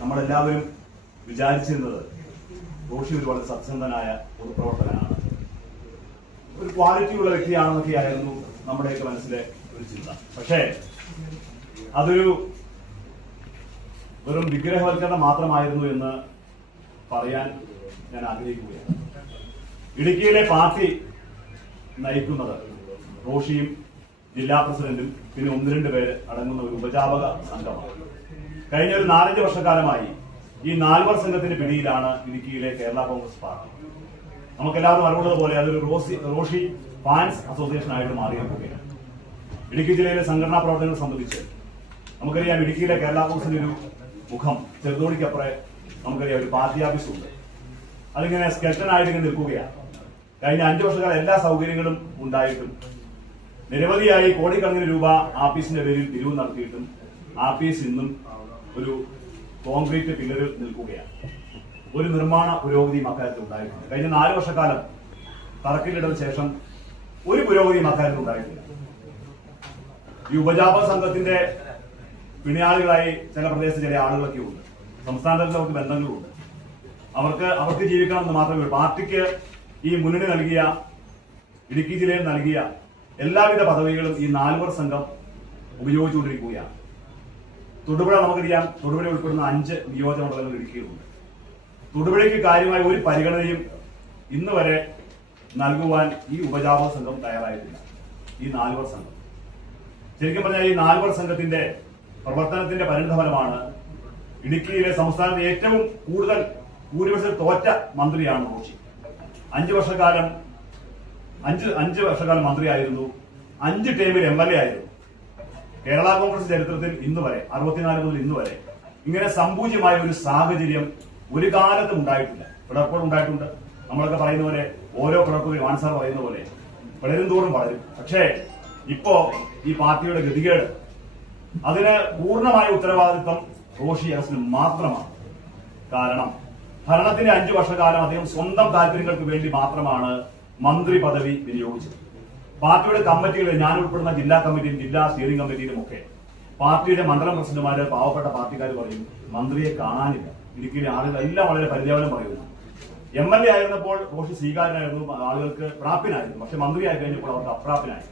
നമ്മളെല്ലാവരും വിചാരിച്ചിരുന്നത് റോഷി ഒരു വളരെ സത്യസന്ധനായ പൊതുപ്രവർത്തകനാണ്, ഒരു ക്വാളിറ്റിയുള്ള വ്യക്തിയാണെന്നൊക്കെയായിരുന്നു നമ്മുടെയൊക്കെ മനസ്സിലെ ഒരു ചിന്ത. പക്ഷേ അതൊരു വെറും വിഗ്രഹവൽക്കരണം മാത്രമായിരുന്നു എന്ന് പറയാൻ ഞാൻ ആഗ്രഹിക്കുകയാണ്. ഇടുക്കിയിലെ പാർട്ടി നയിക്കുന്നത് റോഷിയും ജില്ലാ പ്രസിഡന്റും പിന്നെ 1-2 പേര് അടങ്ങുന്ന ഒരു ഉപജാപക സംഘമാണ്. കഴിഞ്ഞ ഒരു 4-5 വർഷക്കാലമായി ഈ 4 സംഘത്തിന്റെ പിടിയിലാണ് ഇടുക്കിയിലെ കേരള കോൺഗ്രസ് പാർട്ടി. നമുക്കെല്ലാവരും അറിവുള്ളതുപോലെ അതൊരു റോഷി ഫാൻസ് അസോസിയേഷൻ ആയിട്ട് മാറിയിരിക്കുകയാണ്. ഇടുക്കി ജില്ലയിലെ സംഘടനാ പ്രവർത്തനങ്ങളെ സംബന്ധിച്ച് നമുക്കറിയാം, ഇടുക്കിയിലെ കേരള കോൺഗ്രസിന്റെ ഒരു മുഖം ചെറുതോണിക്കപ്പുറം നമുക്കറിയാം ഒരു പാർട്ടി ഓഫീസുണ്ട്. അതിങ്ങനെ സ്കെൽട്ടനായിട്ട് ഇങ്ങനെ നിൽക്കുകയാണ്. കഴിഞ്ഞ 5 വർഷക്കാലം എല്ലാ സൗകര്യങ്ങളും ഉണ്ടായിട്ടും നിരവധിയായി കോടിക്കണക്കിന് രൂപ ആഫീസിന്റെ പേരിൽ പിരിവ് നടത്തിയിട്ടും ആഫീസ് ഇന്നും ഒരു കോൺക്രീറ്റ് പില്ലറിൽ നിൽക്കുകയാണ്. ഒരു നിർമ്മാണ പുരോഗതിയും അക്കാര്യത്തിൽ ഉണ്ടായിട്ടുണ്ട്. കഴിഞ്ഞ 4 വർഷക്കാലം തറക്കല്ലിടതിന് ശേഷം ഒരു പുരോഗതിയും അക്കാര്യത്തിൽ ഉണ്ടായിട്ടില്ല. ഈ ഉപജാപക സംഘത്തിന്റെ പിണിയാളുകളായി ചില പ്രദേശത്ത് ചില ആളുകളൊക്കെ ഉണ്ട്. സംസ്ഥാനത്തിൽ അവർക്ക് ബന്ധങ്ങളുണ്ട്. അവർക്ക് ജീവിക്കണമെന്ന് മാത്രമേ ഉള്ളൂ. പാർട്ടിക്ക് ഈ മുന്നണി നൽകിയ, ഇടുക്കി ജില്ലയിൽ നൽകിയ എല്ലാവിധ പദവികളും ഈ 4 സംഘം ഉപയോഗിച്ചുകൊണ്ടിരിക്കുകയാണ്. തൊടുപുഴ നമുക്കറിയാം, തൊടുപുഴ ഉൾപ്പെടുന്ന 5 നിയോജക മണ്ഡലങ്ങൾ ഇടുക്കിയിലുണ്ട്. തൊടുപുഴയ്ക്ക് കാര്യമായ ഒരു പരിഗണനയും ഇന്ന് വരെ നൽകുവാൻ ഈ ഉപജാപക സംഘം തയ്യാറായിട്ടില്ല. ഈ 4 സംഘം ശരിക്കും പറഞ്ഞാൽ ഈ 4 സംഘത്തിന്റെ പ്രവർത്തനത്തിന്റെ പരിണിതഫലമാണ് ഇടുക്കിയിലെ സംസ്ഥാനത്തെ ഏറ്റവും കൂടുതൽ ഭൂരിപക്ഷത്തിൽ തോറ്റ മന്ത്രിയാണ് റോഷി. 5 വർഷക്കാലം മന്ത്രിയായിരുന്നു. 5 ടേമിൽ MLA ആയിരുന്നു. കേരള കോൺഗ്രസ് ചരിത്രത്തിൽ ഇന്ന് വരെ 64 മുതൽ ഇന്ന് വരെ ഇങ്ങനെ സമ്പൂജ്യമായ ഒരു സാഹചര്യം ഒരു കാലത്തും ഉണ്ടായിട്ടില്ല. പിളർപ്പുകൾ ഉണ്ടായിട്ടുണ്ട്. നമ്മളൊക്കെ പറയുന്ന പോലെ ഓരോ പിളർപ്പുകൾ വാൻസാർ പറയുന്ന പോലെ വളരും തോറും വളരും. പക്ഷേ ഇപ്പോ ഈ പാർട്ടിയുടെ ഗതികേട്, അതിന് പൂർണ്ണമായ ഉത്തരവാദിത്വം റോഷി അഗസ്റ്റിന് മാത്രമാണ്. കാരണം ഭരണത്തിന്റെ 5 വർഷക്കാലം അദ്ദേഹം സ്വന്തം താല്പര്യങ്ങൾക്ക് വേണ്ടി മാത്രമാണ് മന്ത്രി പദവി വിനിയോഗിച്ചത്. പാർട്ടിയുടെ കമ്മിറ്റികളിൽ, ഞാൻ ഉൾപ്പെടുന്ന ജില്ലാ കമ്മിറ്റിയും ജില്ലാ സ്റ്റിയറിംഗ് കമ്മിറ്റിയിലും ഒക്കെ പാർട്ടിയുടെ മണ്ഡലം പ്രസിഡന്റുമാര്, പാവപ്പെട്ട പാർട്ടിക്കാർ പറയും മന്ത്രിയെ കാണാനില്ല. ഇടുക്കിയിലെ ആളുകൾ എല്ലാം വളരെ പരിചയം പറയുന്നു. MLA ആയിരുന്നപ്പോൾ റോഷി സ്വീകാര്യനായിരുന്നു, ആളുകൾക്ക് പ്രാപ്യനായിരുന്നു. പക്ഷെ മന്ത്രിയായി കഴിഞ്ഞപ്പോൾ അവർക്ക് അപ്രാപ്യനായി.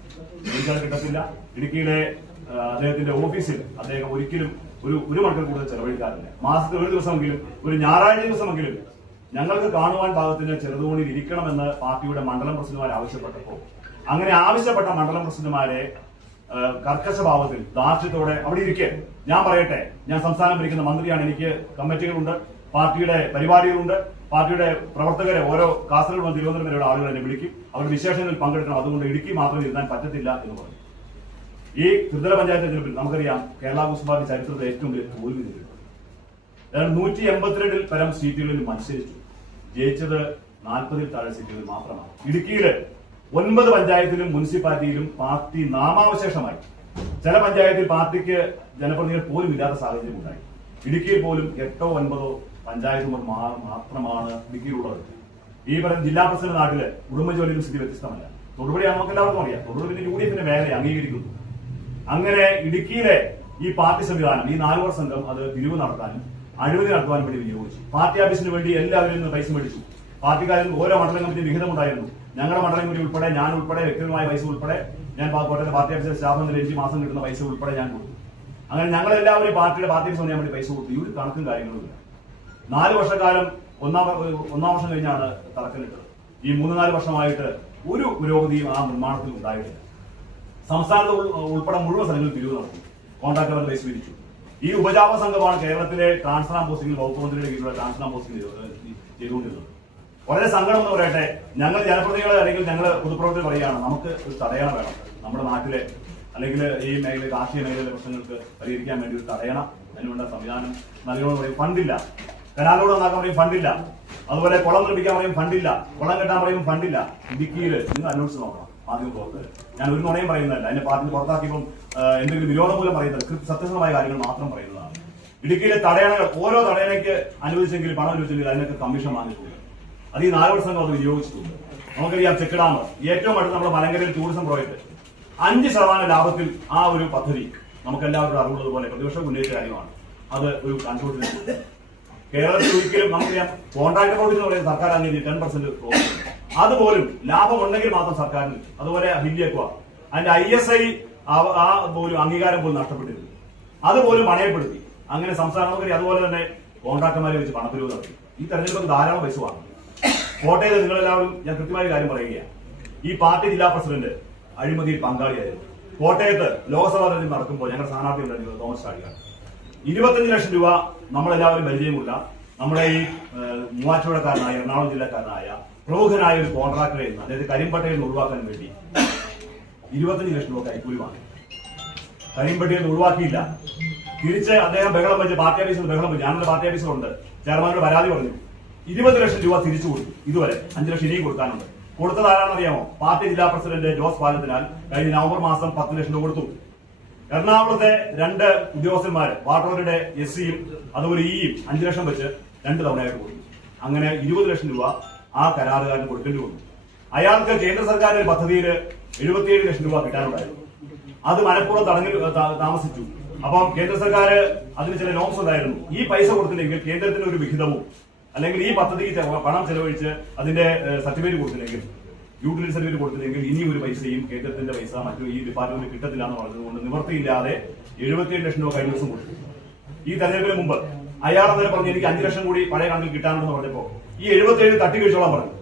ജോലികൾ കിട്ടത്തില്ല. ഇടുക്കിയിലെ അദ്ദേഹത്തിന്റെ ഓഫീസിൽ അദ്ദേഹം ഒരിക്കലും ഒരു മണിക്കൂർ കൂടുതൽ ചെലവഴിക്കാറില്ല. മാസത്തിൽ ഒരു ദിവസമെങ്കിലും, ഒരു ഞായറാഴ്ച ദിവസമെങ്കിലും ഞങ്ങൾക്ക് കാണുവാൻ പാകത്തിന് ചെറുതോണിയിൽ ഇരിക്കണമെന്ന് പാർട്ടിയുടെ മണ്ഡലം പ്രസിഡന്റുമാർ ആവശ്യപ്പെട്ടപ്പോൾ, അങ്ങനെ ആവശ്യപ്പെട്ട മണ്ഡലം പ്രസിഡന്റുമാരെ കർക്കശ ഭാവത്തിൽ ദാർഷ്ട്യത്തോടെ അവിടെ ഇരിക്കെ, ഞാൻ പറയട്ടെ, ഞാൻ സംസ്ഥാനം ഭരിക്കുന്ന മന്ത്രിയാണ്, എനിക്ക് കമ്മിറ്റികളുണ്ട്, പാർട്ടിയുടെ പരിപാടികളുണ്ട്, പാർട്ടിയുടെ പ്രവർത്തകരെ ഓരോ കാസർഗോഡ് മുതൽ തിരുവനന്തപുരം വരെയുള്ള ആളുകൾ എന്നെ വിളിക്കും, അവരുടെ വിശേഷങ്ങളിൽ പങ്കെടുക്കണം, അതുകൊണ്ട് ഇടുക്കി മാത്രം ഇരുന്നാൻ പറ്റത്തില്ല എന്ന് പറഞ്ഞു. ഈ ത്രിതല പഞ്ചായത്ത് തെരഞ്ഞെടുപ്പിൽ നമുക്കറിയാം കേരള കോൺഗ്രസ് പാർട്ടി ചരിത്രത്തിൽ ഏറ്റവും വലിയ തോൽവി നേരിട്ടു. 182 പരം സീറ്റുകളിൽ മത്സരിച്ചു. ജയിച്ചത് 40-ൽ താഴെ സീറ്റുകളിൽ മാത്രമാണ്. ഇടുക്കിയില് 9 പഞ്ചായത്തിലും മുനിസിപ്പാലിറ്റിയിലും പാർട്ടി നാമാവശേഷമായി. ചില പഞ്ചായത്തിൽ പാർട്ടിക്ക് ജനപ്രതിനിധികൾ പോലും ഇല്ലാത്ത സാഹചര്യം ഉണ്ടായി. ഇടുക്കിയിൽ പോലും 8-ഓ 9-ഓ പഞ്ചായത്ത് മാത്രമാണ് ഇടുക്കിയിലുള്ളത്. ഈ പറയുന്ന ജില്ലാ പ്രസിഡന്റ് നാട്ടില് ഉടുമ്പൻചോലയിലും സ്ഥിതി വ്യത്യസ്തമല്ല. തൊടുപുഴയാണ് നമുക്ക് എല്ലാവർക്കും അറിയാം. തൊടുപുഴ പിന്നെ UDF മേഖലയെ അംഗീകരിക്കുന്നു. അങ്ങനെ ഇടുക്കിയിലെ ഈ പാർട്ടി സംവിധാനം, ഈ 4 സംഘം അത് പിരിവ് നടത്താനും അഴിമതി നടത്താനും വേണ്ടി വിനിയോഗിച്ചു. പാർട്ടി ഓഫീസിന് വേണ്ടി എല്ലാവരും നിന്ന് പൈസ മേടിച്ചു. പാർട്ടിക്കാരും ഓരോ മണ്ഡലം കമ്മിറ്റി വിഹിതമുണ്ടായിരുന്നു. ഞങ്ങളുടെ മണ്ഡലം കമ്മിറ്റി ഉൾപ്പെടെ, ഞാൻ ഉൾപ്പെടെ, വ്യക്തിഗതമായ പൈസ ഉൾപ്പെടെ, ഞാൻ കോട്ടയത്തെ പാർട്ടി ഓഫീസിലെ സ്റ്റാഫ് നില എനിക്ക് മാസം കിട്ടുന്ന പൈസ ഉൾപ്പെടെ ഞാൻ കൊടുത്തു. അങ്ങനെ ഞങ്ങളെല്ലാവരും പാർട്ടി ഓഫീസ് ചെയ്യാൻ വേണ്ടി പൈസ കൊടുത്തു. ഈ ഒരു കണക്കും കാര്യങ്ങളുമില്ല. 4 വർഷക്കാലം ഒന്നാം വർഷം കഴിഞ്ഞാണ് തറക്കല്ലിട്ടത്. ഈ 3-4 വർഷമായിട്ട് ഒരു പുരോഗതിയും ആ നിർമ്മാണത്തിൽ ഉണ്ടായിട്ടില്ല. സംസ്ഥാനത്ത് ഉൾപ്പെടെ മുഴുവൻ സ്ഥലങ്ങളിൽ പിരിവ് നടത്തി. കോൺട്രാക്ട് അവർ പൈസ പിരിച്ചു. ഈ ഉപജാപക സംഘമാണ് കേരളത്തിലെ ട്രാൻസ്ഫർ പോസ്റ്റിംഗിൽ വകുപ്പ് മന്ത്രിയുടെ കീഴിലുള്ള ട്രാൻസ്ഫർ പോസ്റ്റിംഗ് ചെയ്തുകൊണ്ടിരുന്നത്. വളരെ സങ്കടം എന്ന് പറയട്ടെ, ഞങ്ങൾ ജനപ്രതിനിധികളെ അല്ലെങ്കിൽ ഞങ്ങൾ പൊതുപ്രവർത്തകർ പറയുകയാണ്, നമുക്ക് ഒരു തടയണ വേണം. നമ്മുടെ നാട്ടിലെ അല്ലെങ്കിൽ ഈ മേഖല, കാർഷിക മേഖലയിലെ പ്രശ്നങ്ങൾക്ക് പരിഹരിക്കാൻ വേണ്ടി ഒരു തടയണ, അതിനുവേണ്ട സംവിധാനം നൽകണമെന്ന് പറയും. ഫണ്ടില്ല. കനാലോട് നന്നാക്കാൻ പറയും, ഫണ്ടില്ല. അതുപോലെ കുളം നിർമ്മിക്കാൻ പറയും, ഫണ്ടില്ല. കുളം കെട്ടാൻ പറയും, ഫണ്ടില്ല. ഇടുക്കിയിൽ നിങ്ങൾ അന്വേഷിച്ച് നോക്കണം. ആദ്യം പ്രവർത്തകർ, ഞാൻ ഒരു നുണയും പറയുന്നതല്ല. അതിന്റെ പാർട്ടി പുറത്താക്കിയപ്പോൾ എന്തെങ്കിലും വിരോധം മൂലം പറയുന്നത്, സത്യസന്ധമായ കാര്യങ്ങൾ മാത്രം പറയുന്നതാണ്. ഇടുക്കിയിലെ തടയണകൾ, ഓരോ തടയണയ്ക്ക് അനുവദിച്ചെങ്കിൽ, പണം അനുവദിച്ചെങ്കിൽ അതിനൊക്കെ കമ്മീഷൻ വാങ്ങിയിട്ടുണ്ട്. അത് ഈ 4 സംഘം അത് വിനിയോഗിച്ചിട്ടുണ്ട്. നമുക്കറിയാം ചെക്ക് ഡാം, ഏറ്റവും അടുത്ത് നമ്മുടെ മലങ്കരയിൽ ടൂറിസം പ്രോജക്ട് 5% ലാഭത്തിൽ ആ ഒരു പദ്ധതി നമുക്കെല്ലാവരും അറിവുള്ളതുപോലെ പ്രതിപക്ഷം ഉന്നയിച്ച കാര്യമാണ്. അത് ഒരു കൺസോർഷ്യത്തിന്. കേരളത്തിൽ ഒരിക്കലും നമുക്കറിയാം കോൺട്രാക്ട് പ്രോഫിറ്റ് എന്ന് പറയുന്നത് സർക്കാർ അങ്ങനെ 10% പ്രോഫിറ്റ്, അതുപോലും ലാഭം ഉണ്ടെങ്കിൽ മാത്രം സർക്കാരിന്. അതുപോലെ ഹില്ലിയക്വ അതിന്റെ ISI ആ പോലും അംഗീകാരം പോലും നഷ്ടപ്പെട്ടിരുന്നു, അതുപോലും പണയപ്പെടുത്തി. അങ്ങനെ സംസ്ഥാന അതുപോലെ തന്നെ കോൺട്രാക്ടർമാരെ വെച്ച് പണപ്പിരിവ് നടത്തി. ഈ തെരഞ്ഞെടുപ്പ് ധാരാളം പൈസ വാങ്ങി. കോട്ടയത്ത് നിങ്ങളെല്ലാവരും ഞാൻ കൃത്യമായ കാര്യം പറയുകയാണ്, ഈ പാർട്ടി ജില്ലാ പ്രസിഡന്റ് അഴിമതിയിൽ പങ്കാളിയായിരുന്നു. കോട്ടയത്ത് ലോക്സഭാ തെരഞ്ഞെടുപ്പ് നടക്കുമ്പോൾ ഞങ്ങളുടെ സ്ഥാനാർത്ഥി ഉണ്ടായിരുന്നത് തോമസ് ചാഴികാടൻ. 25 ലക്ഷം രൂപ നമ്മളെല്ലാവരും പരിചയമുള്ള നമ്മുടെ ഈ മൂവാറ്റുപുഴക്കാരനായ എറണാകുളം ജില്ലക്കാരനായ പ്രമുഖനായ ഒരു കോൺട്രാക്ടറെ അദ്ദേഹത്തെ കരിമ്പട്ടയിൽ നിന്ന് ഒഴിവാക്കാൻ വേണ്ടി 25 ലക്ഷം രൂപ കൈക്കൂലി വാങ്ങി. കരിമ്പട്ടിയിൽ നിന്ന് ഒഴിവാക്കിയില്ല. തിരിച്ച് അദ്ദേഹം ബഹളം വെച്ച് പാർട്ടി ഓഫീസിൽ ബഹളം വെച്ച്, ഞാനൊരു പാർട്ടി ഓഫീസിലുണ്ട്, ചെയർമാനോട് പരാതി പറഞ്ഞു. 20 ലക്ഷം രൂപ തിരിച്ചു കൊടുത്തു. ഇതുവരെ 5 ലക്ഷം ഇനിയും കൊടുക്കാനുണ്ട്. കൊടുത്തത് ആരാണെന്നറിയാമോ? പാർട്ടി ജില്ലാ പ്രസിഡന്റ് ജോസ് പാലത്തിനാൽ കഴിഞ്ഞ നവംബർ മാസം 10 ലക്ഷം രൂപ കൊടുത്തു. എറണാകുളത്തെ 2 ഉദ്യോഗസ്ഥന്മാര് വാട്ടോറിയുടെ SCയും അതുപോലെ Eയും 5 ലക്ഷം വെച്ച് 2 തവണയായിട്ട് കൊടുത്തു. അങ്ങനെ 20 ലക്ഷം രൂപ ആ കരാറുകാരന് കൊടുക്കേണ്ടി വന്നു. അയാൾക്ക് കേന്ദ്ര സർക്കാരിന്റെ പദ്ധതിയിൽ 77 ലക്ഷം രൂപ കിട്ടാനുണ്ടായിരുന്നു. അത് മനഃപൂർവ്വം താമസിച്ചു. അപ്പം കേന്ദ്ര സർക്കാർ അതിന് ചില നോംസ് ഉണ്ടായിരുന്നു. ഈ പൈസ കൊടുത്തില്ലെങ്കിൽ കേന്ദ്രത്തിന് ഒരു വിഹിതവും, അല്ലെങ്കിൽ ഈ പദ്ധതിക്ക് പണം ചെലവഴിച്ച് അതിന്റെ സർട്ടിഫിക്കറ്റ് കൊടുത്തില്ലെങ്കിൽ, യൂട്ടിലിറ്റി സർട്ടിഫിക്കറ്റ് കൊടുത്തില്ലെങ്കിൽ ഇനി ഒരു പൈസയും കേന്ദ്രത്തിന്റെ പൈസ മറ്റു ഈ ഡിപ്പാർട്ട്മെന്റ് കിട്ടത്തില്ല എന്ന് പറഞ്ഞതുകൊണ്ട് നിവൃത്തിയില്ലാതെ 77 ലക്ഷം രൂപ കഴിഞ്ഞ ദിവസം കൊടുത്തു. ഈ തെരഞ്ഞെടുപ്പിന് മുമ്പ് അയാൾ തന്നെ പറഞ്ഞു എനിക്ക് 5 ലക്ഷം കൂടി പഴയ കണക്കിൽ കിട്ടാനുണ്ടെന്ന് പറഞ്ഞപ്പോ ഈ 77 തട്ടിക്കഴിച്ചോളാൻ പറഞ്ഞു.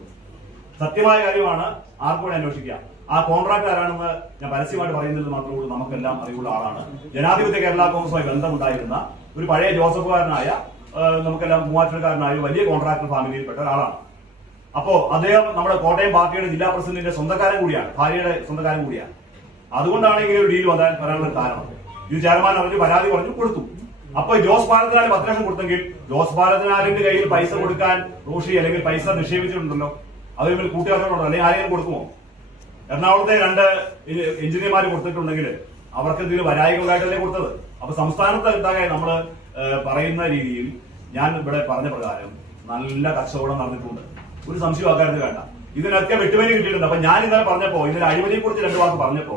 സത്യമായ കാര്യമാണ്, ആർക്കും അന്വേഷിക്കാം. ആ കോൺട്രാക്ട് ആരാണെന്ന് ഞാൻ പരസ്യമായിട്ട് പറയുന്നത് മാത്രമേ ഉള്ളൂ, നമുക്കെല്ലാം അറിവുള്ള ആളാണ്. ജനാധിപത്യ കേരള കോൺഗ്രസുമായി ബന്ധമുണ്ടായിരുന്ന ഒരു പഴയ ജോസഫുകാരനായ നമുക്കെല്ലാം മൂവാറ്റുകാരനായ വലിയ കോൺട്രാക്ടർ ഫാമിലിയിൽപ്പെട്ട ഒരാളാണ്. അപ്പോ അദ്ദേഹം നമ്മുടെ കോട്ടയം പാർട്ടിയുടെ ജില്ലാ പ്രസിഡന്റിന്റെ സ്വന്തക്കാരൻ കൂടിയാണ്, ഭാര്യയുടെ സ്വന്തക്കാരൻ കൂടിയാണ്. അതുകൊണ്ടാണ് ഇങ്ങനെ ഒരു ഡീൽ വരാനുള്ള കാരണം. ഇത് ചെയർമാൻ അറിഞ്ഞു, പരാതി പറഞ്ഞു, കൊടുത്തു. അപ്പൊ ജോസ് പാലത്തിനാല് 10 ലക്ഷം കൊടുത്തെങ്കിൽ ജോസ് പാലത്തിനാലിന്റെ കയ്യിൽ പൈസ കൊടുക്കാൻ റോഷി അല്ലെങ്കിൽ പൈസ നിക്ഷേപിച്ചിട്ടുണ്ടല്ലോ, അവർ തമ്മിൽ കൂട്ടുകാരോടുണ്ടോ അല്ലെങ്കിൽ ആരെങ്കിലും കൊടുക്കുമോ? എറണാകുളത്തെ 2 എഞ്ചിനീയർമാർ കൊടുത്തിട്ടുണ്ടെങ്കിൽ അവർക്ക് എന്തെങ്കിലും വരായികളായിട്ടല്ലേ കൊടുത്തത്? അപ്പൊ സംസ്ഥാനത്ത് എന്തായാലും നമ്മള് പറയുന്ന രീതിയിൽ ഞാൻ ഇവിടെ പറഞ്ഞ പ്രകാരം നല്ല കച്ചവടം നടന്നിട്ടുണ്ട്. ഒരു സംശയം ആക്കാരത് വേണ്ട. ഇതിനൊക്കെ വെട്ടുമേനി കിട്ടിയിട്ടുണ്ട്. അപ്പൊ ഞാൻ ഇന്നലെ പറഞ്ഞപ്പോ, ഇന്നലെ അഴിമതിയെ കുറിച്ച് 2 വാക്ക് പറഞ്ഞപ്പോ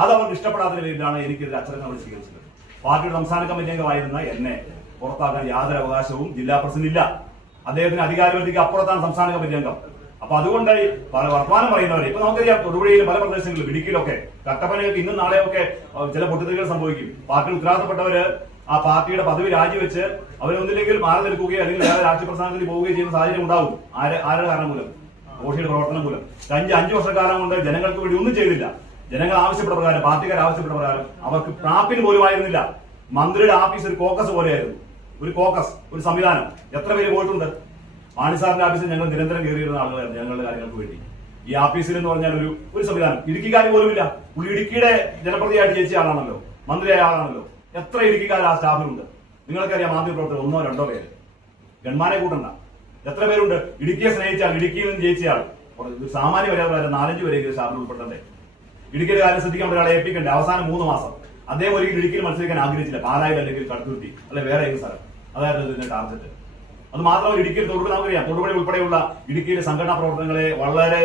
അത് അവർക്ക് ഇഷ്ടപ്പെടാത്തതിന് വേണ്ടിയിട്ടാണ് എനിക്കെതിരെ അച്ചടക്കം സ്വീകരിച്ചത്. പാർട്ടിയുടെ സംസ്ഥാന കമ്മിറ്റി അംഗമായിരുന്ന എന്നെ പുറത്താക്കാൻ യാതൊരു അവകാശവും ജില്ലാ പ്രസിഡന്റ് ഇല്ല. അദ്ദേഹത്തിന് അധികാരപരിധിക്ക് അപ്പുറത്താണ് സംസ്ഥാന കമ്മിറ്റി അംഗം. അപ്പൊ അതുകൊണ്ട് വർത്തമാനം പറയുന്നവരെ ഇപ്പൊ നമുക്കറിയാം, തൊടുപുഴയിലും പല പ്രദേശങ്ങളിലും ഇടുക്കിയിലൊക്കെ കട്ടപ്പനയൊക്കെ ഇന്നും നാളെയൊക്കെ ചില പൊട്ടിത്തെറികൾ സംഭവിക്കും. പാർട്ടി ഉത്തരവാദിത്തപ്പെട്ടവര് ആ പാർട്ടിയുടെ പദവി രാജിവെച്ച് അവരൊന്നില്ലെങ്കിൽ മാറി നിൽക്കുകയോ അല്ലെങ്കിൽ വേറെ രാഷ്ട്രീയ പ്രസ്ഥാനത്തിൽ പോവുകയോ ചെയ്യുന്ന സാഹചര്യം ഉണ്ടാവും. ആരുടെ കാരണം മൂലം? റോഷിയുടെ പ്രവർത്തനം മൂലം. കഴിഞ്ഞ 5 വർഷക്കാലം കൊണ്ട് ജനങ്ങൾക്ക് വേണ്ടി ഒന്നും ചെയ്തില്ല. ജനങ്ങൾ ആവശ്യപ്പെട്ട പ്രകാരം, പാർട്ടിക്കാർ ആവശ്യപ്പെട്ട പ്രകാരം അവർക്ക് പ്രാപ്തിന് പോലും ആയിരുന്നില്ല. മന്ത്രിയുടെ ആഫീസ് ഒരു കോക്കസ് പോലെയായിരുന്നു. ഒരു കോക്കസ്, ഒരു സംവിധാനം. എത്ര പേര് പോയിട്ടുണ്ട്? മാണിസാറിന്റെ ഓഫീസിൽ ഞങ്ങൾ നിരന്തരം കയറിയിരുന്ന ആളുകളായിരുന്നു ഞങ്ങളുടെ കാര്യങ്ങൾക്ക് വേണ്ടി. ഈ ഓഫീസിൽ എന്ന് പറഞ്ഞാൽ ഒരു സംവിധാനം. ഇടുക്കിക്കാർ പോലുമില്ല. പുള്ളി ഇടുക്കിയുടെ ജനപ്രതിയായിട്ട് ജയിച്ച ആളാണല്ലോ, മന്ത്രിയായ ആളാണല്ലോ. എത്ര ഇടുക്കിക്കാർ ആ സ്റ്റാഫിലുണ്ട്? നിങ്ങൾക്കറിയാം, മാധ്യമപ്രവർത്തകർ 1 or 2 പേര്. ഗൺമാനെ കൂട്ടണ്ട. എത്ര പേരുണ്ട് ഇടുക്കിയെ സ്നേഹിച്ചാൽ, ഇടുക്കിയിൽ നിന്ന് ജയിച്ചയാൾ? സാമാന്യ വരെ 4-5 പേരെ സ്റ്റാഫിൽ ഉൾപ്പെട്ടെ. ഇടുക്കിയുടെ കാര്യം ശ്രദ്ധിക്കാൻ ഒരാളെ ഏൽപ്പിക്കണ്ടേ? അവസാനം 3 മാസം അദ്ദേഹം ഒരിക്കലും ഇടുക്കിയിൽ മത്സരിക്കാൻ ആഗ്രഹിച്ചില്ല. പാലായിൽ അല്ലെങ്കിൽ കടുത്തുരുത്തി അല്ലെ വേറെ ഏത് സ്ഥലം. അതായിരുന്നു ഇതിന്റെ ടാർഗറ്റ്. അത് മാത്രമല്ല, ഇടുക്കിയിൽ തൊടുപുഴ നമുക്കറിയാം, തൊടുപുഴ ഉൾപ്പെടെയുള്ള ഇടുക്കിയിലെ സംഘടനാ പ്രവർത്തനങ്ങളെ വളരെ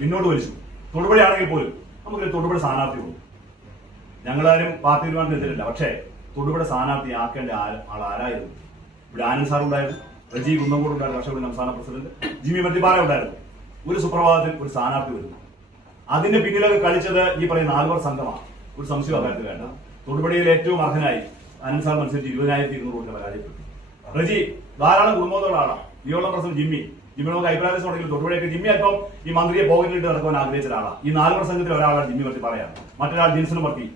പിന്നോട്ട് വലിച്ചു. തൊടുപുഴയാണെങ്കിൽ പോലും നമുക്കൊരു തൊടുപുഴ സ്ഥാനാർത്ഥിയുള്ളൂ. ഞങ്ങളാരും പാർട്ടി തീരുമാനത്തിനെതിരില്ല. പക്ഷേ തൊടുപുഴ സ്ഥാനാർത്ഥി ആക്കേണ്ട ആൾ ആരായിരുന്നു? ഇവിടെ ആനന്ദ് സാർ ഉണ്ടായിരുന്നു, റജി കുന്നംകോട് ഉണ്ടായിരുന്നു, കർഷക സംസ്ഥാന പ്രസിഡന്റ്, ജിമ്മി മദ്യപാല ഉണ്ടായിരുന്നു. ഒരു സുപ്രഭാതത്തിൽ ഒരു സ്ഥാനാർത്ഥി വരുന്നു. അതിന്റെ പിന്നിലൊക്കെ കളിച്ചത് ഈ പറയുന്ന 4 പേർ സംഘമാണ്. ഒരു സംശയം അക്കാര്യത്തിൽ വേണ്ട. തൊടുപുഴയിൽ ഏറ്റവും അർഹനായി ആനന്ദ് സാർ മത്സരിച്ച് 20,200 വോട്ടിന് പരാജയപ്പെട്ടു. റജി ധാരാളം കുടുംബത്തോടുള്ള ആളാണ്. നിയോളം പ്രസിഡന്റ് ജിമ്മി നമുക്ക് അഭിപ്രായം ഉണ്ടെങ്കിൽ തൊടുപുഴയൊക്കെ ജിമ്മി അല്പം ഈ മന്ത്രിയെ പോകറ്റിട്ട് നടക്കുവാൻ ആഗ്രഹിച്ച ഒരാളാണ്. ഈ 4 പേർ സംഘത്തിൽ ഒരാളാണ് ജിമ്മി മത്തി പറയാം. മറ്റൊരാൾ ജിൻസൺ മത്തി,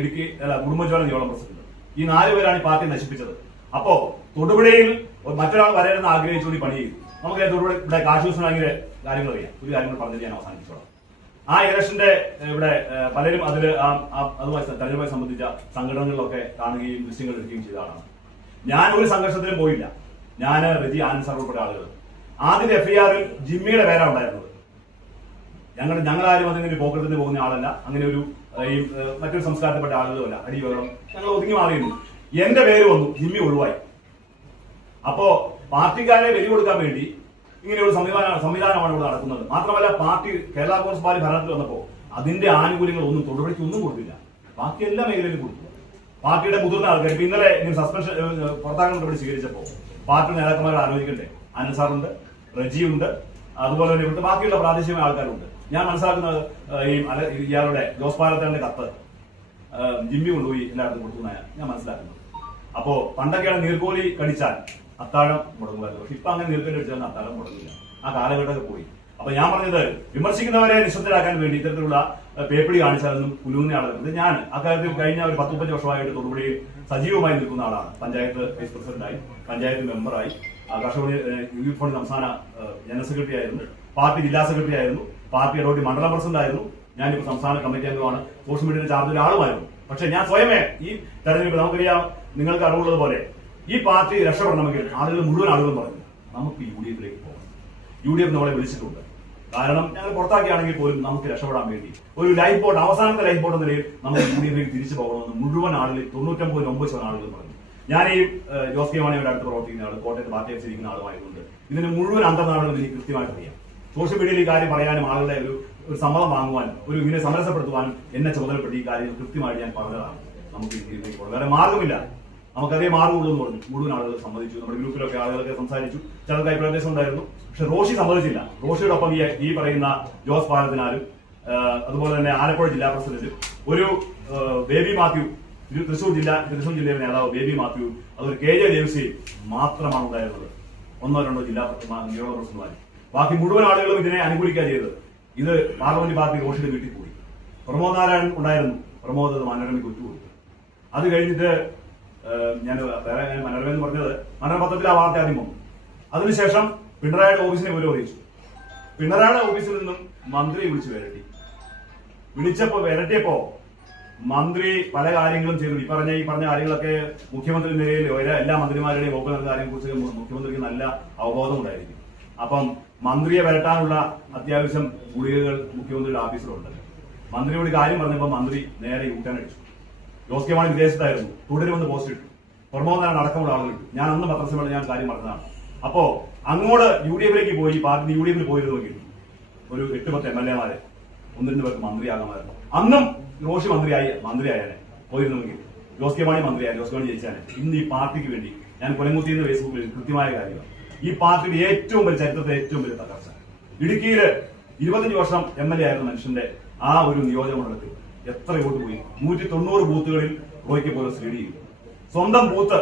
ഇടുക്കി കുടുംബജോല നിയോളം പ്രസിഡന്റ്. ഈ 4 പേരാണ് ഈ പാർട്ടി നശിപ്പിച്ചത്. അപ്പോ തൊടുപുഴയിൽ മറ്റൊരാൾ വരരുന്ന് ആഗ്രഹിച്ചുകൂടി പണി ചെയ്തു. നമുക്ക് തൊടുപുഴ ഇവിടെ കാശൂസിനാണെങ്കിൽ കാര്യങ്ങൾ അറിയാം. ഒരു കാര്യങ്ങൾ പറഞ്ഞിട്ട് ഞാൻ അവസാനിപ്പിച്ചോളാം. ആ ഇലക്ഷന്റെ ഇവിടെ പലരും അതുമായി തെരഞ്ഞെടുപ്പുമായി സംബന്ധിച്ച സംഘടനകളിലൊക്കെ കാണുകയും ദൃശ്യങ്ങൾ എടുക്കുകയും ചെയ്ത ആളാണ്. ഞാൻ ഒരു സംഘർഷത്തിലും പോയില്ല. ഞാൻ റജി, ആനന്ദ് സാർ ഉൾപ്പെടെ ആളുകൾ. ആദ്യത്തെ FIRൽ ജിമ്മിയുടെ പേരാണ് ഉണ്ടായിരുന്നത്. ഞങ്ങളാരും അതിന് പോക്കറ്റത്തിന് പോകുന്ന ആളല്ല. അങ്ങനെ ഒരു ഈ മറ്റൊരു സംസ്കാരത്തിൽപ്പെട്ട ആളുകളുമല്ല. അടിവെള്ളം ഞങ്ങൾ ഒതുങ്ങി മാറിയിരുന്നു. എന്റെ പേര് വന്നു, ജിമ്മി ഒഴിവായി. അപ്പോ പാർട്ടിക്കാരെ ബലി കൊടുക്കാൻ വേണ്ടി ഇങ്ങനെയൊരു സംവിധാനമാണ് ഇവിടെ നടക്കുന്നത്. മാത്രമല്ല, പാർട്ടി കേരള കോൺഗ്രസ് പാർട്ടി ഭരണത്തിൽ വന്നപ്പോ അതിന്റെ ആനുകൂല്യങ്ങൾ ഒന്നും തൊടുപുഴയ്ക്ക് ഒന്നും കൊടുത്തില്ല. ബാക്കി എല്ലാ മേഖലയിലും കൊടുത്തു. പാർട്ടിയുടെ മുതിർന്ന ആൾക്കാർ ഇപ്പൊ ഇന്നലെ സസ്പെൻഷൻ പുറത്താക്കാൻ നടപടി സ്വീകരിച്ചപ്പോ പാർട്ടി നേതാക്കന്മാർ ആലോചിക്കണ്ടേ? അനസാറുണ്ട്, റജിയുണ്ട്, അതുപോലെ തന്നെ ഇവിടുത്തെ ബാക്കിയുള്ള പ്രാദേശികമായ ആൾക്കാരുണ്ട്. ഞാൻ മനസ്സിലാക്കുന്നത് ഇയാളുടെ ജോസ് പാലത്താന്റെ കത്ത് ജിമ്മി കൊണ്ടുപോയി എല്ലായിടത്തും കൊടുക്കുന്നതാണ് ഞാൻ മനസ്സിലാക്കുന്നത്. അപ്പോ പണ്ടൊക്കെയാണ് നീർക്കോലി കടിച്ചാൽ അത്താഴം മുടങ്ങുമായിരുന്നു. പക്ഷെ ഇപ്പൊ അങ്ങനെ നീർക്കോലി കടിച്ചാൽ അത്താഴം മുടങ്ങില്ല. ആ കാലഘട്ടമൊക്കെ പോയി. അപ്പൊ ഞാൻ പറഞ്ഞത് വിമർശിക്കുന്നവരെ നിശബ്ദരാക്കാൻ വേണ്ടി ഇത്തരത്തിലുള്ള പേപ്പിടി കാണിച്ചാലൊന്നും കുലുങ്ങുന്ന ആളുകൾ. ഞാൻ അക്കാര്യത്തിൽ കഴിഞ്ഞ ഒരു 10-15 വർഷമായിട്ട് തൊടുപുഴയിൽ സജീവമായി നിൽക്കുന്ന ആളാണ്. പഞ്ചായത്ത് വൈസ് പ്രസിഡന്റായി, പഞ്ചായത്ത് മെമ്പറായി, കർഷക യൂത്ത് ഫണ്ട് സംസ്ഥാന ജനറൽ സെക്രട്ടറി ആയിരുന്നു, പാർട്ടി ജില്ലാ സെക്രട്ടറി ആയിരുന്നു, പാർട്ടി ഇടപെടി മണ്ഡലം പ്രസിഡന്റ് ആയിരുന്നു. ഞാനിപ്പോൾ സംസ്ഥാന കമ്മിറ്റി അംഗമാണ്, സോഷ്യൽ മീഡിയയുടെ ചാർജ് ആളുമായിരുന്നു. പക്ഷെ ഞാൻ സ്വയമേ ഈ തെരഞ്ഞെടുപ്പ് നമുക്കറിയാം, നിങ്ങൾക്ക് അറിവുള്ളത് പോലെ ഈ പാർട്ടി രക്ഷപ്പെടണമെങ്കിൽ മുഴുവൻ ആളുകളും പറഞ്ഞു നമുക്ക് UDF പോകണം. UDF നമ്മളെ വിളിച്ചിട്ടുണ്ട്. കാരണം ഞങ്ങൾ പുറത്താക്കിയാണെങ്കിൽ പോലും നമുക്ക് രക്ഷപ്പെടാൻ വേണ്ടി ഒരു ലൈഫ് ബോട്ട്, അവസാനത്തെ ലൈഫ് ബോട്ട് എന്ന നിലയിൽ നമുക്ക് UDF തിരിച്ചു പോകണമെന്ന് മുഴുവൻ ആളുകൾ 99.9% ആളുകൾ പറഞ്ഞു. ഞാൻ ഈ ജോസ് കെ മാണിയുടെ അടുത്ത് പ്രവർത്തിക്കുന്ന ആൾ, കോട്ടയത്ത് പാർട്ടി വെച്ചിരിക്കുന്ന ആളുമായതുകൊണ്ട് ഇതിന് മുഴുവൻ അന്തർനാടുകൾ എനിക്ക് കൃത്യമായിട്ട് അറിയാം. സോഷ്യൽ മീഡിയയിൽ ഈ കാര്യം പറയാനും ആളുകളുടെ ഒരു സമ്മതം വാങ്ങുവാനും ഇങ്ങനെ സമരസപ്പെടുത്തുവാനും എന്നെ ചുമതലപ്പെട്ട് ഈ കാര്യം കൃത്യമായിട്ട് ഞാൻ പറഞ്ഞതാണ്. നമുക്ക് ഇതിലേക്ക് പോകാൻ വേറെ മാർഗമില്ല, നമുക്കതേ മാർഗമുള്ളൂ എന്ന് പറഞ്ഞു. മുഴുവൻ ആളുകൾ സമ്മതിച്ചു. നമ്മുടെ ഗ്രൂപ്പിലൊക്കെ ആളുകളൊക്കെ സംസാരിച്ചു. ചിലർക്ക് അഭിപ്രായം ഉണ്ടായിരുന്നു. പക്ഷെ റോഷി സമ്മതിച്ചില്ല. റോഷിയോടൊപ്പം ഈ പറയുന്ന ജോസ് പാലത്തിനാലും അതുപോലെ തന്നെ ആലപ്പുഴ ജില്ലാ പ്രസിഡന്റ് ഒരു ബേബി മാത്യു, തൃശൂർ ജില്ലയിലെ നേതാവ് ബേബി മാത്യു, അതൊരു KJ ദേവസിയും മാത്രമാണ് ഉണ്ടായിരുന്നത്. 1-2 ജില്ലാ പ്രസിഡന്റുമാർ. ബാക്കി മുഴുവൻ ആളുകളും ഇതിനെ അനുകൂലിക്കുക ചെയ്തത്. ഇത് പാർലമെന്റ് പാർട്ടി റോഷിയുടെ വീട്ടിൽ പോയി. പ്രമോദ് നാരായണൻ ഉണ്ടായിരുന്നു. പ്രമോദ് അത് മനോരമയ്ക്ക് ഒറ്റുകൊടുത്തു. അത് കഴിഞ്ഞിട്ട് ഞാൻ മനോരമ എന്ന് പറഞ്ഞത് മനോരമ പത്രത്തിൽ ആ വാർത്ത ആദ്യം വന്നു. അതിനുശേഷം പിണറായിയുടെ ഓഫീസിനെ പോലും അറിയിച്ചു. പിണറായിയുടെ ഓഫീസിൽ നിന്നും മന്ത്രി വിളിച്ചു വിരട്ടിയപ്പോ മന്ത്രി പല കാര്യങ്ങളും ചെയ്തു. ഈ പറഞ്ഞ കാര്യങ്ങളൊക്കെ മുഖ്യമന്ത്രി നിലയിൽ എല്ലാ മന്ത്രിമാരുടെയും വകുപ്പ് നൽകുന്ന കാര്യങ്ങളെക്കുറിച്ച് മുഖ്യമന്ത്രിക്ക് നല്ല അവബോധം ഉണ്ടായിരിക്കും. അപ്പം മന്ത്രിയെ വരട്ടാനുള്ള അത്യാവശ്യം ഗുളികകൾ മുഖ്യമന്ത്രിയുടെ ഓഫീസിലുണ്ട്. മന്ത്രിയോട് കാര്യം പറഞ്ഞപ്പോൾ മന്ത്രി നേരെ യൂട്ടേൺ അടിച്ചു. ജോസ് കെ മാണി വിദേശത്തായിരുന്നു, തുടരുമെന്ന് പോസ്റ്റ് ഇട്ടു. പ്രമോദനാണ് അടക്കമുള്ള ആളുകൾ ഇട്ടു. ഞാൻ അന്ന് പത്രസമ്മേളനം ഞാൻ കാര്യം പറഞ്ഞതാണ്. അപ്പോ അങ്ങോട്ട് UDF പോയി പാർട്ടി UDF പോയിരുന്നുവെങ്കിൽ ഒരു 8-10 MLA-മാരെ 1-2 പേർക്ക് മന്ത്രിയാകാമായിരുന്നു. അന്നും റോഷി മന്ത്രിയായാലേ പോയിരുന്നുവെങ്കിൽ ജോസ് കെ മാണി മന്ത്രിയായ ജോസ് കെ മാണി ജയിച്ചാൽ ഇന്ന് ഈ പാർട്ടിക്ക് വേണ്ടി ഞാൻ കൊലങ്കുത്തിയെന്ന് ഫേസ്ബുക്കിൽ കൃത്യമായ കാര്യമാണ്. ഈ പാർട്ടിയുടെ ഏറ്റവും വലിയ ചരിത്രത്തിലെ ഏറ്റവും വലിയ തകർച്ച. ഇടുക്കിയില് 25 വർഷം MLA ആയിരുന്ന മനുഷ്യന്റെ ആ ഒരു നിയോജകമണ്ഡലത്തിൽ എത്ര വോട്ട് പോയി? 190 ബൂത്തുകളിൽ റോയ്ക്ക് പോലും ലീഡ് ചെയ്തു. സ്വന്തം ബൂത്ത്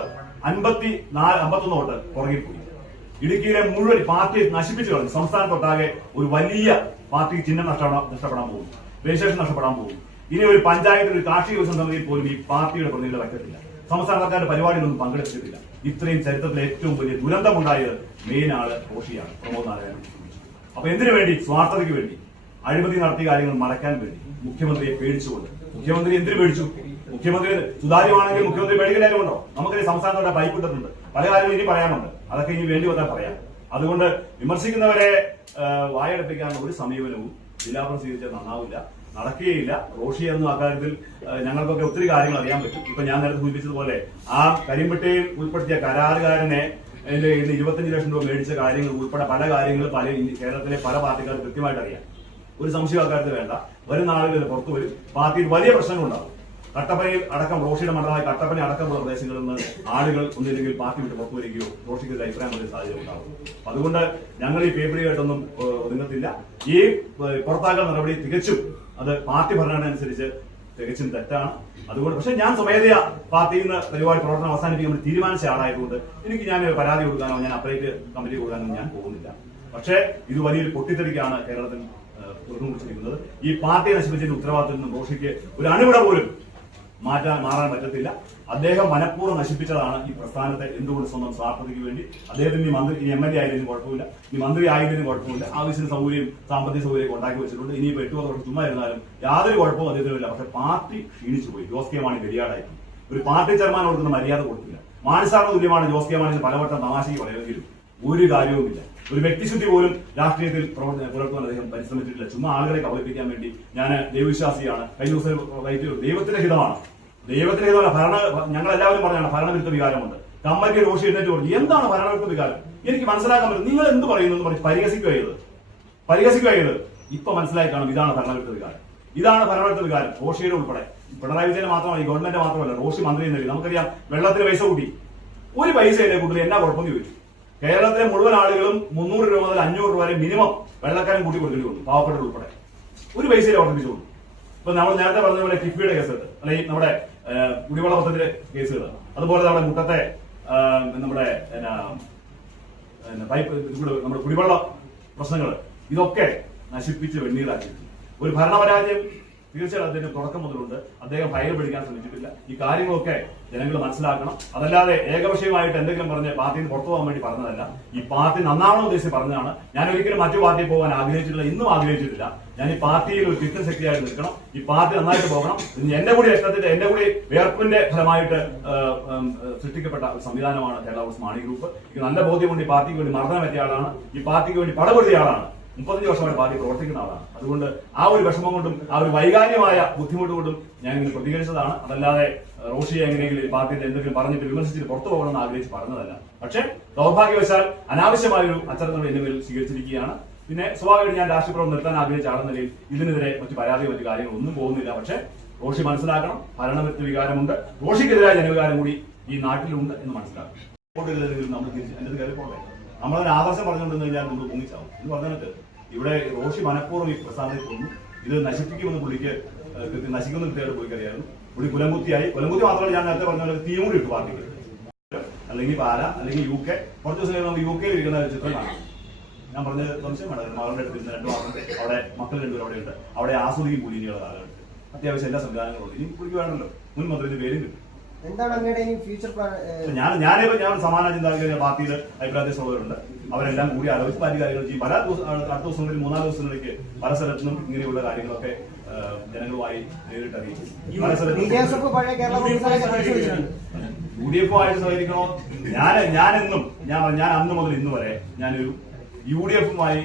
51 വോട്ട് പുറകിൽ പോയി. ഇടുക്കിയിലെ മുഴുവൻ പാർട്ടിയെ നശിപ്പിച്ചു കളഞ്ഞു. സംസ്ഥാനത്തൊട്ടാകെ ഒരു വലിയ പാർട്ടി ചിഹ്നം നഷ്ടപ്പെടാൻ പോകും, രജിസ്ട്രേഷൻ നഷ്ടപ്പെടാൻ പോകും. ഇനി ഒരു പഞ്ചായത്തിൽ ഒരു കാർഷിക വികസന സമിതിയിൽ പോലും ഈ പാർട്ടിയുടെ പ്രതിനിധികൾ വയ്ക്കത്തില്ല. സംസ്ഥാന സർക്കാരിന്റെ പരിപാടികളൊന്നും പങ്കെടുത്തിട്ടില്ല. ഇത്രയും ചരിത്രത്തിലെ ഏറ്റവും വലിയ ദുരന്തമുണ്ടായത് മെയിൻ ആള് റോഷിയാണ്, പ്രമോദ് നാരായണൻ. അപ്പൊ എന്തിനു വേണ്ടി? സ്വാർത്ഥതയ്ക്ക് വേണ്ടി, അഴിമതി നടത്തിയ കാര്യങ്ങൾ മറക്കാൻ വേണ്ടി, മുഖ്യമന്ത്രിയെ പേടിച്ചുകൊണ്ട്. മുഖ്യമന്ത്രി എന്തിനു പേടിച്ചു? മുഖ്യമന്ത്രി സുതാര്യമാണെങ്കിൽ മുഖ്യമന്ത്രി പേടിക്കലായിരുന്നുണ്ടോ? നമുക്കറിയാം സംസ്ഥാനത്തോടെ പൈപ്പ് ഇട്ടിട്ടുണ്ട്. പല കാര്യങ്ങളും ഇനി പറയാനുണ്ട്. അതൊക്കെ ഇനി വേണ്ടി വന്നാൽ പറയാം. അതുകൊണ്ട് വിമർശിക്കുന്നവരെ വായടപ്പിക്കാനുള്ള ഒരു സമീപനവും ജില്ലാഭരണം സ്വീകരിച്ചാൽ നന്നാവില്ല, നടക്കുകയില്ല. റോഷി എന്ന അക്കാര്യത്തിൽ ഞങ്ങൾക്കൊക്കെ ഒത്തിരി കാര്യങ്ങൾ അറിയാൻ പറ്റും. ഇപ്പൊ ഞാൻ നേരത്തെ സൂചിപ്പിച്ചതുപോലെ ആ കരിമ്പട്ടിയിൽ ഉൾപ്പെടുത്തിയ കരാറുകാരനെ 25 ലക്ഷം രൂപ മേടിച്ച കാര്യങ്ങൾ ഉൾപ്പെടെ പല കാര്യങ്ങളും കേരളത്തിലെ പല പാർട്ടിക്കാർ കൃത്യമായിട്ട് അറിയാം. ഒരു സംശയം അക്കാര്യത്തിൽ വേണ്ട. വരുന്ന ആളുകൾ പുറത്തു വരും. പാർട്ടിയിൽ വലിയ പ്രശ്നങ്ങളുണ്ടാവും. കട്ടപ്പനയിൽ അടക്കം റോഷിയുടെ മണ്ഡലമായ കട്ടപ്പന അടക്കമുള്ള പ്രദേശങ്ങളിൽ നിന്ന് ആളുകൾ ഒന്നില്ലെങ്കിൽ പാർട്ടി വിട്ട് പുറത്തു വരികയോ റോഷിക്ക് അഭിപ്രായം പറയുന്ന സാഹചര്യം ഉണ്ടാവും. അതുകൊണ്ട് ഞങ്ങൾ ഈ പേപ്പറുകായിട്ടൊന്നും ഒതുങ്ങത്തില്ല. ഈ പുറത്താക്കൽ നടപടി തികച്ചും അത് പാർട്ടി ഭരണഘടന അനുസരിച്ച് തികച്ചും തെറ്റാണ്. അതുകൊണ്ട് പക്ഷെ ഞാൻ സ്വമേധയാ പാർട്ടിയിൽ നിന്ന് പരിപാടി പ്രവർത്തനം അവസാനിപ്പിക്കാൻ തീരുമാനിച്ച ആളായതുകൊണ്ട് എനിക്ക് ഞാൻ പരാതി കൊടുക്കാനോ ഞാൻ അപ്പറേറ്റ് കമ്മിറ്റി കൊടുക്കാനോ ഞാൻ പോകുന്നില്ല. പക്ഷേ ഇത് വലിയൊരു പൊട്ടിത്തെറിക്കാണ് കേരളത്തിൽ തുറന്നു കുറിച്ചിരിക്കുന്നത്. ഈ പാർട്ടിയെ നശിപ്പിച്ചതിന്റെ ഉത്തരവാദിത്തത്തിൽ നിന്നും റോഷിക്ക് ഒരു അണുവിട പോലും മാറാൻ പറ്റത്തില്ല. അദ്ദേഹം മനഃപൂർവ്വം നശിപ്പിച്ചതാണ് ഈ പ്രസ്ഥാനത്തെ. എന്തുകൊണ്ട്? സ്വന്തം സ്വാർത്ഥതയ്ക്ക് വേണ്ടി. അദ്ദേഹത്തിന് ഇനി MLA ആയതിനും കുഴപ്പമില്ല, ഇനി മന്ത്രി ആയതിനും കുഴപ്പമില്ല. ആവശ്യത്തിന് സൗകര്യം, സാമ്പത്തിക സൗകര്യം ഉണ്ടാക്കി വെച്ചിട്ടുണ്ട്. ഇനിയിപ്പോ 8 വർഷം ചുമ്മാ ഇരുന്നാലും യാതൊരു കുഴപ്പവും അദ്ദേഹത്തിനില്ല. പക്ഷെ പാർട്ടി ക്ഷീണിച്ചു പോയി. ജോസ് കെ മാണി വെടിയാടായി. ഒരു പാർട്ടി ചെയർമാൻ കൊടുക്കുന്ന മര്യാദ കൊടുത്തില്ല. മാനസാർന്ന തുല്യമാണ് ജോസ് കെ മാണി പലവട്ടം തമാശയ്ക്ക് പറയുമെങ്കിലും ഒരു കാര്യവുമില്ല. ഒരു വ്യക്തിശുദ്ധി പോലും രാഷ്ട്രീയത്തിൽ പുലർത്തുവാൻ അദ്ദേഹം പരിശ്രമിച്ചിട്ടില്ല. ചുമ്മാ ആളുകളെ കബളിപ്പിക്കാൻ വേണ്ടി. ഞാൻ ദൈവവിശ്വാസിയാണ്. കഴിഞ്ഞ ദിവസം ദൈവത്തിന്റെ ഹിതമാണ്, ഞങ്ങളെല്ലാവരും പറഞ്ഞാണ് ഭരണവിരുദ്ധ വികാരമുണ്ട്. കമ്മറ്റി റോഷി എഴുന്നേറ്റ് പറഞ്ഞു എന്താണ് ഭരണവിരുദ്ധ വികാരം? എനിക്ക് മനസ്സിലാക്കാൻ പറ്റും. നിങ്ങൾ എന്ത് പറയുന്നു എന്ന് പറഞ്ഞ് പരിഹസിക്കുക ചെയ്തത് ഇപ്പൊ മനസ്സിലായി കാണും. ഇതാണ് ഭരണവിരുദ്ധ വികാരം. റോഷിയുടെ ഉൾപ്പെടെ പിണറായി വിജയൻ മാത്രമല്ല, ഈ ഗവൺമെന്റ് മാത്രമല്ല, റോഷി മന്ത്രി എന്നല്ലേ നമുക്കറിയാം. വെള്ളത്തിന് പൈസ കൂട്ടി, ഒരു പൈസയിലെ കൂടുതൽ എന്നാ കുഴപ്പം ചോദിച്ചു. കേരളത്തിലെ മുഴുവൻ ആളുകളും 300 രൂപ മുതൽ 500 രൂപ വരെ മിനിമം വെള്ളക്കാരൻ കൂട്ടി കൊടുക്കേണ്ടി വന്നു, പാവപ്പെട്ട ഉൾപ്പെടെ. ഒരു പൈസയിൽ വർദ്ധിപ്പിച്ചു. ഇപ്പൊ നമ്മൾ നേരത്തെ പറഞ്ഞ പോലെ കിഫ്ബിയുടെ കേസുകൾ, അല്ലെങ്കിൽ നമ്മുടെ കുടിവെള്ള പദ്ധതിയുടെ കേസുകൾ, അതുപോലെ നമ്മുടെ മുട്ടത്തെ നമ്മുടെ പൈപ്പ് നമ്മുടെ കുടിവെള്ള പ്രശ്നങ്ങൾ, ഇതൊക്കെ നശിപ്പിച്ച് വെണ്ണീറാക്കി. ഒരു ഭരണപരാജയം തീർച്ചയായും അദ്ദേഹം തുടക്കം മുതലുണ്ട്. അദ്ദേഹം ഫയൽ പിടിക്കാൻ ശ്രമിച്ചിട്ടില്ല. ഈ കാര്യങ്ങളൊക്കെ ജനങ്ങൾ മനസ്സിലാക്കണം. അതല്ലാതെ ഏകപക്ഷീയമായിട്ട് എന്തെങ്കിലും പറഞ്ഞ് പാർട്ടിയിൽ നിന്ന് പുറത്തു പോകാൻ വേണ്ടി പറഞ്ഞതല്ല. ഈ പാർട്ടി നന്നാവണം ഉദ്ദേശിച്ച് പറഞ്ഞതാണ്. ഞാൻ ഒരിക്കലും മറ്റു പാർട്ടിയിൽ പോകാൻ ആഗ്രഹിച്ചിട്ടില്ല, ഇന്നും ആഗ്രഹിച്ചിട്ടില്ല. ഞാൻ ഈ പാർട്ടിയിൽ ഒരു ഫിറ്റ്നസ് ശക്തിയായിട്ട് നിൽക്കണം. ഈ പാർട്ടി നന്നായിട്ട് പോകണം. എന്റെ കൂടി ഇഷ്ടത്തിന്റെ, എന്റെ കൂടി വേർപ്പിന്റെ ഫലമായിട്ട് സൃഷ്ടിക്കപ്പെട്ട ഒരു സംവിധാനമാണ് കേരള കോൺഗ്രസ് മാണി ഗ്രൂപ്പ്. ഇത് നല്ല ബോധ്യമുണ്ട്. ഈ പാർട്ടിക്ക് വേണ്ടി മർദ്ദനം പറ്റിയ ആളാണ്, ഈ പാർട്ടിക്ക് വേണ്ടി പടപൊരുതിയ ആളാണ്, 35 വർഷമായിട്ട് പാർട്ടി പ്രവർത്തിക്കുന്ന ആളാണ്. അതുകൊണ്ട് ആ ഒരു വിഷമം കൊണ്ടും ആ ഒരു വൈകാരികമായ ബുദ്ധിമുട്ട് കൊണ്ടും ഞാൻ ഇങ്ങനെ പ്രതികരിച്ചതാണ്. അതല്ലാതെ റോഷിയെ എങ്ങനെയെങ്കിലും പാർട്ടിയുടെ എന്തെങ്കിലും പറഞ്ഞിട്ട് വിമർശിച്ചിട്ട് പുറത്തു പോകണമെന്ന് ആഗ്രഹിച്ച് പറഞ്ഞതല്ല. പക്ഷേ ദൗർഭാഗ്യവശാൽ അനാവശ്യമായൊരു അച്ചടക്കം എന്റെ പേരിൽ സ്വീകരിച്ചിരിക്കുകയാണ്. പിന്നെ സ്വാഭാവികമായിട്ട് ഞാൻ രാഷ്ട്രീയപ്രവർത്തനം നിർത്താൻ ആഗ്രഹിച്ച ആളെന്ന നിലയിൽ ഇതിനെതിരെ മറ്റു പരാതിയോ മറ്റു കാര്യങ്ങളോ ഒന്നും പോകുന്നില്ല. പക്ഷേ റോഷി മനസ്സിലാക്കണം, ഭരണവിരുദ്ധ വികാരമുണ്ട്, റോഷിക്കെതിരായ ജനവികാരം കൂടി ഈ നാട്ടിലുണ്ട് എന്ന് മനസ്സിലാക്കണം. നമ്മൾ തിരിച്ച് എന്റെ കയറി പോകണ്ടേ? നമ്മളൊരു ആദർശം പറഞ്ഞുകൊണ്ടെന്ന് കഴിഞ്ഞാൽ നമ്മൾ പൊങ്ങിച്ചാവും എന്ന് പറഞ്ഞിട്ട് ഇവിടെ റോഷി മനഃപൂർവ്വം ഈ പ്രസ്ഥാനത്തിൽ കൊന്നു. ഇത് നശിപ്പിക്കുമെന്ന് പുള്ളിക്ക് നശിക്കുമെന്ന് കൃത്യമായിട്ട് പുള്ളിക്കറിയായിരുന്നു. പുള്ളി കുലംകുത്തിയായി. കുലംകുത്തി മാത്രമല്ല, ഞാൻ നേരത്തെ പറഞ്ഞ പോലെ തീയും കൂടി ഇട്ടു പാർട്ടിക്ക്. അല്ലെങ്കിൽ പാല, അല്ലെങ്കിൽ UK. കുറച്ച് ദിവസം കഴിയുമ്പോൾ നമുക്ക് UK ഇരിക്കുന്ന ഒരു ചിത്രം കാണാം. ഞാൻ പറഞ്ഞത് സംശയം വേണം. മകളുടെ അടുത്തിരുന്ന 2 മാസം അവിടെ മക്കൾ 2 പേരും അവിടെയുണ്ട്. അവിടെ ആസ്വദിക്കും പുള്ളിയുടെ കാലഘട്ടത്തിൽ. അത്യാവശ്യം എല്ലാ സംവിധാനങ്ങളും ഉണ്ട്. ഇനി പുള്ളിക്ക് വേണമല്ലോ, മുൻ മന്ത്രിയുടെ പേരും കിട്ടും. ഞാൻ സമാന ചിന്താഗതി പാർട്ടിയിൽ അഭിപ്രായത്തിലുള്ളവരുണ്ട്. അവരെല്ലാം കൂടി ആലോചിച്ച് പല കാര്യങ്ങൾ ചെയ്യും. അടുത്ത ദിവസങ്ങളിൽ 3-4 ദിവസങ്ങളിലേക്ക് പല സ്ഥലത്തുനിന്നും ഇങ്ങനെയുള്ള കാര്യങ്ങളൊക്കെ ജനങ്ങളുമായി നേരിട്ടറിയിക്കും. പല സ്ഥലത്തും UDF ആയിട്ട് സഹകരിക്കണോ? ഞാൻ അന്ന് മുതൽ ഇന്ന് വരെ ഞാനൊരു UDF-മായി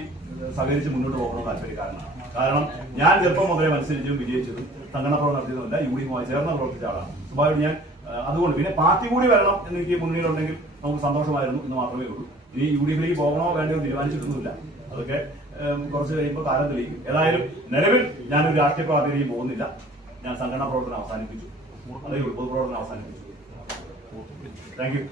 സഹകരിച്ച് മുന്നോട്ട് പോകണോ താല്പര്യക്കാരനാണ്. കാരണം ഞാൻ ചെറുപ്പം മുതലേ മത്സരിച്ചും വിജയിച്ചതും സംഘടന പ്രവർത്തനം നടത്തിയതുമല്ല, UDF-മായി ചേർന്ന് പ്രവർത്തിച്ച ആളാണ്. സ്വാഭാവികം ഞാൻ അതുകൊണ്ട് പിന്നെ പാർട്ടി കൂടി വരണം എന്നെനിക്ക് മുന്നിലുണ്ടെങ്കിൽ നമുക്ക് സന്തോഷമായിരുന്നു എന്ന് മാത്രമേ ഉള്ളൂ. ഇനി UDF-ലേക്ക് പോകണോ വേണ്ടയോ തീരുമാനിച്ചിട്ടൊന്നുമില്ല. അതൊക്കെ കുറച്ച് കഴിയുമ്പോൾ കാലം തെളിയിക്കും. ഏതായാലും നിലവിൽ ഞാനൊരു രാഷ്ട്രീയ പാർട്ടിയിലേക്ക് പോകുന്നില്ല. ഞാൻ സംഘടനാ പ്രവർത്തനം അവസാനിപ്പിച്ചു, അല്ലെങ്കിൽ പൊതുപ്രവർത്തനം അവസാനിപ്പിച്ചു. Thank you.